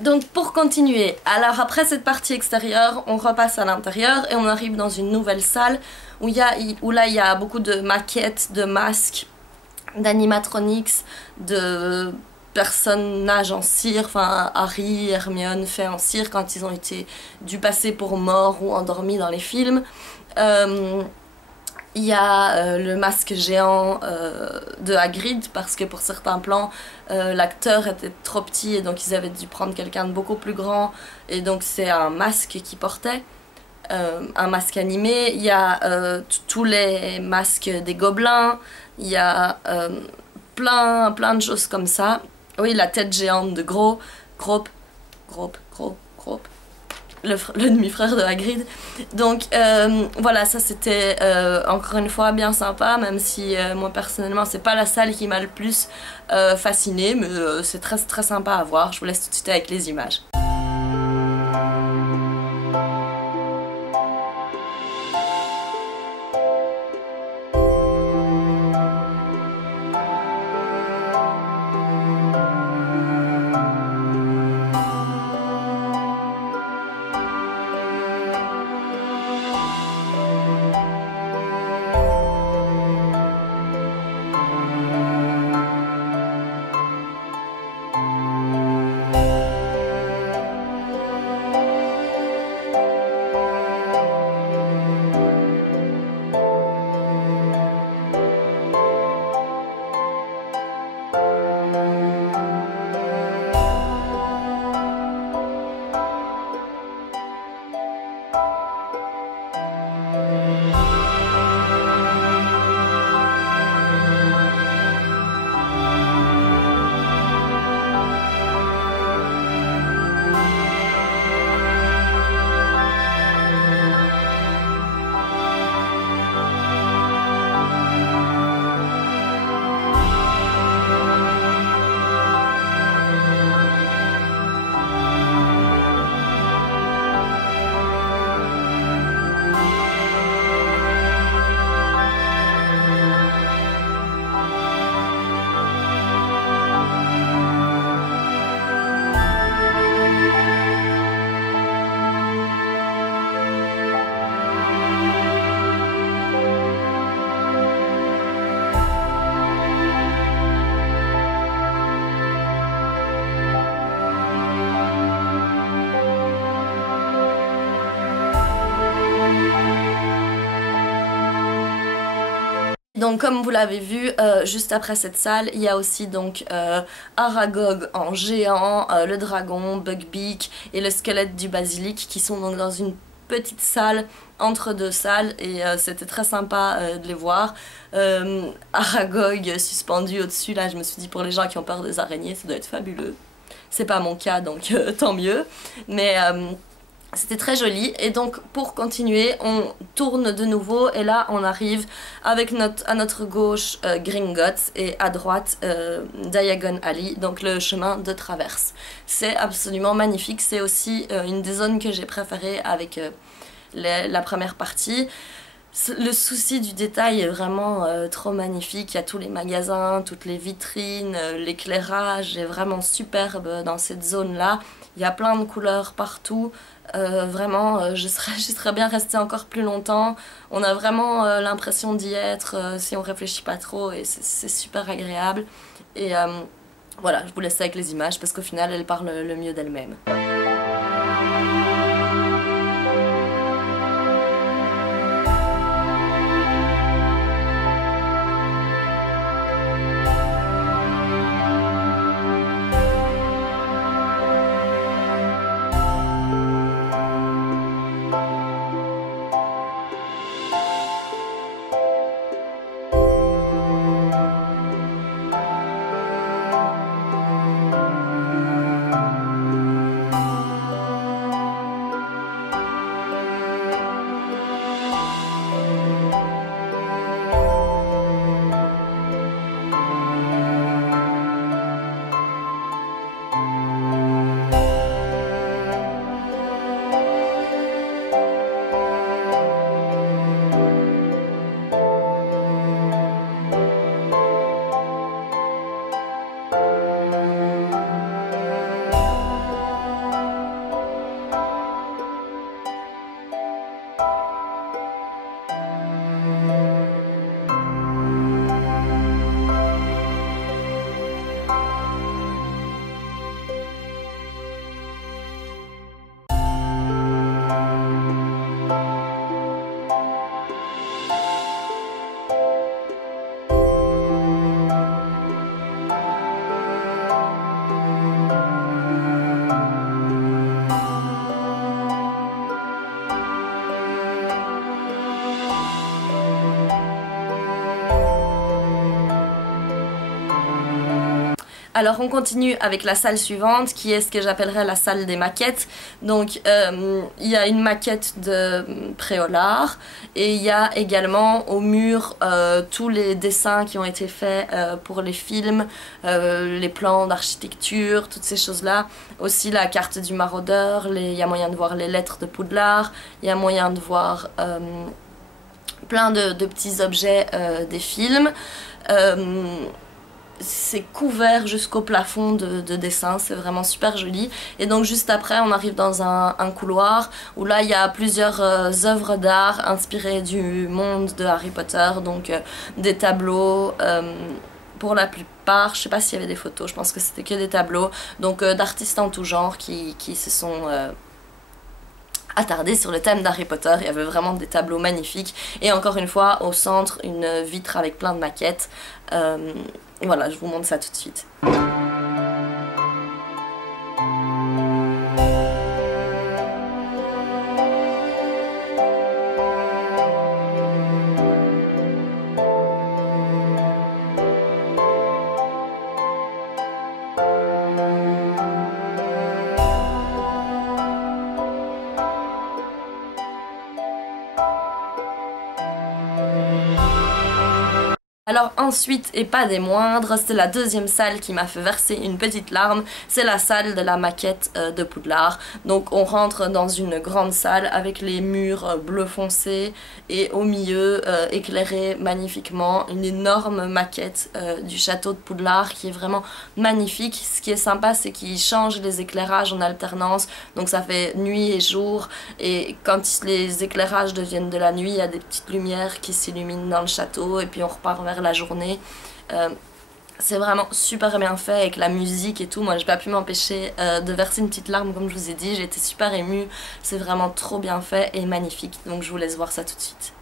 Donc pour continuer, alors après cette partie extérieure, on repasse à l'intérieur et on arrive dans une nouvelle salle où là il y a beaucoup de maquettes, de masques, d'animatronics, de personnages en cire, enfin Harry, Hermione fait en cire quand ils ont été dû passer pour morts ou endormis dans les films. Il y a le masque géant de Hagrid parce que pour certains plans l'acteur était trop petit et donc ils avaient dû prendre quelqu'un de beaucoup plus grand et donc c'est un masque qu'il portait, un masque animé. Il y a tous les masques des gobelins, il y a plein de choses comme ça. Oui, la tête géante de Grope, le demi-frère de Hagrid. Donc voilà, ça c'était encore une fois bien sympa, même si moi personnellement c'est pas la salle qui m'a le plus fascinée, mais c'est très sympa à voir. Je vous laisse tout de suite avec les images. Donc comme vous l'avez vu, juste après cette salle, il y a aussi donc Aragog en géant, le dragon, Buckbeak et le squelette du basilic qui sont donc dans une petite salle entre deux salles et c'était très sympa de les voir. Aragog suspendu au-dessus, là je me suis dit pour les gens qui ont peur des araignées ça doit être fabuleux. C'est pas mon cas donc tant mieux, mais c'était très joli. Et donc pour continuer on tourne de nouveau et là on arrive avec à notre gauche Gringotts et à droite Diagon Alley, donc le chemin de traverse. C'est absolument magnifique, c'est aussi une des zones que j'ai préférées avec la première partie. Le souci du détail est vraiment trop magnifique, il y a tous les magasins, toutes les vitrines, l'éclairage est vraiment superbe dans cette zone là, il y a plein de couleurs partout. Vraiment je serais bien restée encore plus longtemps. On a vraiment l'impression d'y être si on réfléchit pas trop et c'est super agréable. Et voilà, je vous laisse avec les images parce qu'au final elles parlent le mieux d'elles-mêmes. Alors on continue avec la salle suivante qui est ce que j'appellerais la salle des maquettes. Donc il y a une maquette de Préolard et il y a également au mur tous les dessins qui ont été faits pour les films, les plans d'architecture, toutes ces choses-là. Aussi la carte du maraudeur, il y a moyen de voir les lettres de Poudlard, il y a moyen de voir plein de petits objets des films. C'est couvert jusqu'au plafond de dessins, c'est vraiment super joli. Et donc juste après on arrive dans un couloir où là il y a plusieurs œuvres d'art inspirées du monde de Harry Potter, donc des tableaux pour la plupart, je sais pas s'il y avait des photos, je pense que c'était que des tableaux, donc d'artistes en tout genre qui se sont attardés sur le thème d'Harry Potter. Il y avait vraiment des tableaux magnifiques et encore une fois au centre une vitre avec plein de maquettes. Voilà, je vous montre ça tout de suite. Alors ensuite, et pas des moindres, c'est la deuxième salle qui m'a fait verser une petite larme, c'est la salle de la maquette de Poudlard. Donc on rentre dans une grande salle avec les murs bleu foncé et au milieu, éclairé magnifiquement, une énorme maquette du château de Poudlard qui est vraiment magnifique. Ce qui est sympa, c'est qu'il change les éclairages en alternance, donc ça fait nuit et jour, et quand les éclairages deviennent de la nuit, il y a des petites lumières qui s'illuminent dans le château et puis on repart vers la journée. C'est vraiment super bien fait avec la musique et tout. Moi j'ai pas pu m'empêcher de verser une petite larme comme je vous ai dit, j'ai été super émue, c'est vraiment trop bien fait et magnifique, donc je vous laisse voir ça tout de suite.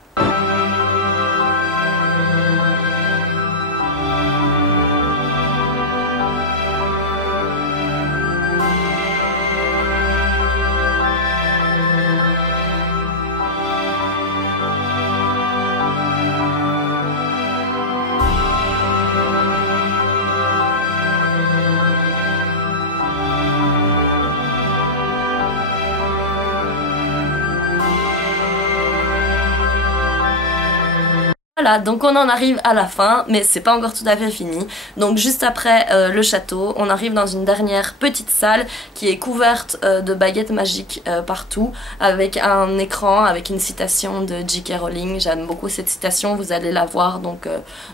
Voilà, donc on en arrive à la fin, mais c'est pas encore tout à fait fini. Donc juste après le château, on arrive dans une dernière petite salle qui est couverte de baguettes magiques partout, avec un écran, avec une citation de J.K. Rowling. J'aime beaucoup cette citation, vous allez la voir donc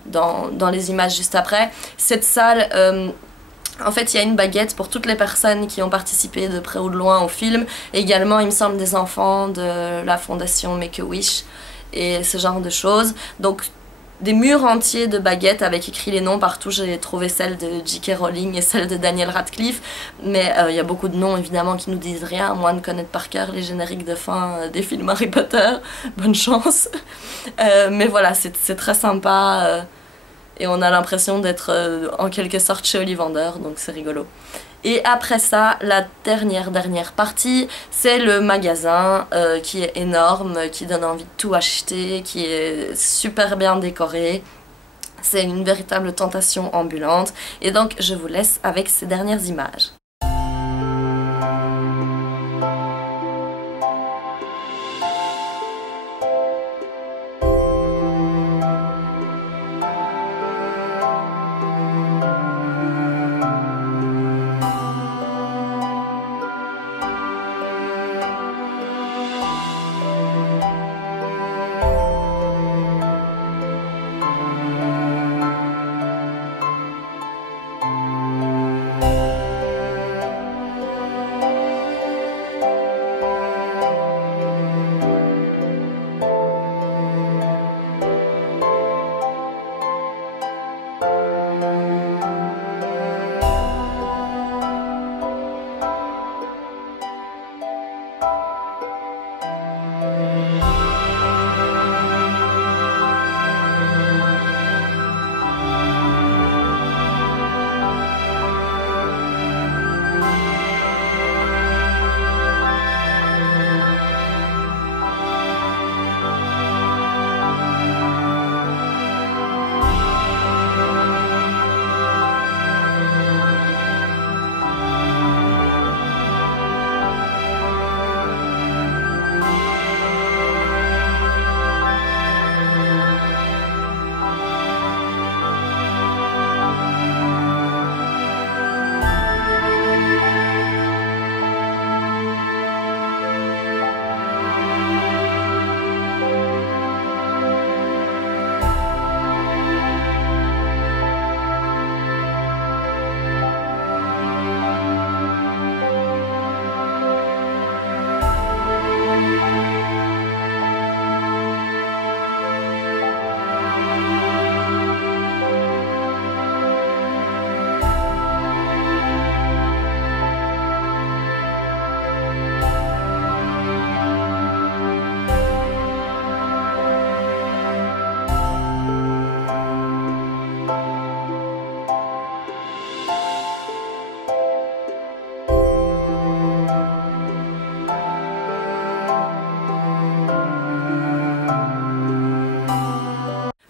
dans les images juste après. Cette salle... en fait, il y a une baguette pour toutes les personnes qui ont participé de près ou de loin au film. Et également, il me semble, des enfants de la fondation Make-A-Wish et ce genre de choses. Donc des murs entiers de baguettes avec écrit les noms partout. J'ai trouvé celle de J.K. Rowling et celle de Daniel Radcliffe, mais il y a beaucoup de noms évidemment qui nous disent rien, à moins de connaître par cœur les génériques de fin des films Harry Potter. Bonne chance. Mais voilà, c'est très sympa et on a l'impression d'être en quelque sorte chez Ollivander, donc c'est rigolo. Et après ça, la dernière partie, c'est le magasin qui est énorme, qui donne envie de tout acheter, qui est super bien décoré. C'est une véritable tentation ambulante. Et donc, je vous laisse avec ces dernières images.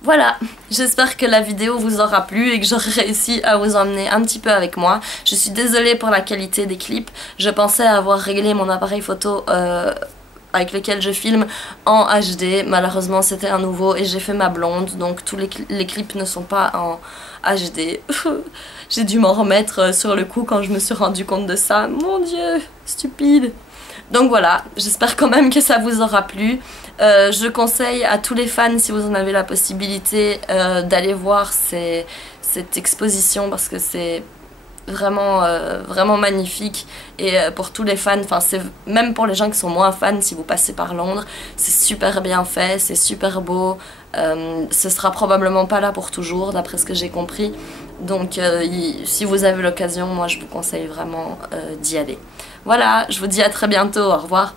Voilà, j'espère que la vidéo vous aura plu et que j'aurai réussi à vous emmener un petit peu avec moi. Je suis désolée pour la qualité des clips, je pensais avoir réglé mon appareil photo avec lequel je filme en HD. Malheureusement c'était un nouveau et j'ai fait ma blonde, donc tous les clips ne sont pas en HD. J'ai dû m'en remettre sur le coup quand je me suis rendu compte de ça. Mon Dieu, stupide. Donc voilà, j'espère quand même que ça vous aura plu. Je conseille à tous les fans, si vous en avez la possibilité, d'aller voir cette exposition parce que c'est vraiment, vraiment magnifique. Et pour tous les fans, enfin c'est même pour les gens qui sont moins fans, si vous passez par Londres, c'est super bien fait, c'est super beau. Ce sera probablement pas là pour toujours, d'après ce que j'ai compris. Donc si vous avez l'occasion, moi je vous conseille vraiment d'y aller. Voilà, je vous dis à très bientôt, au revoir.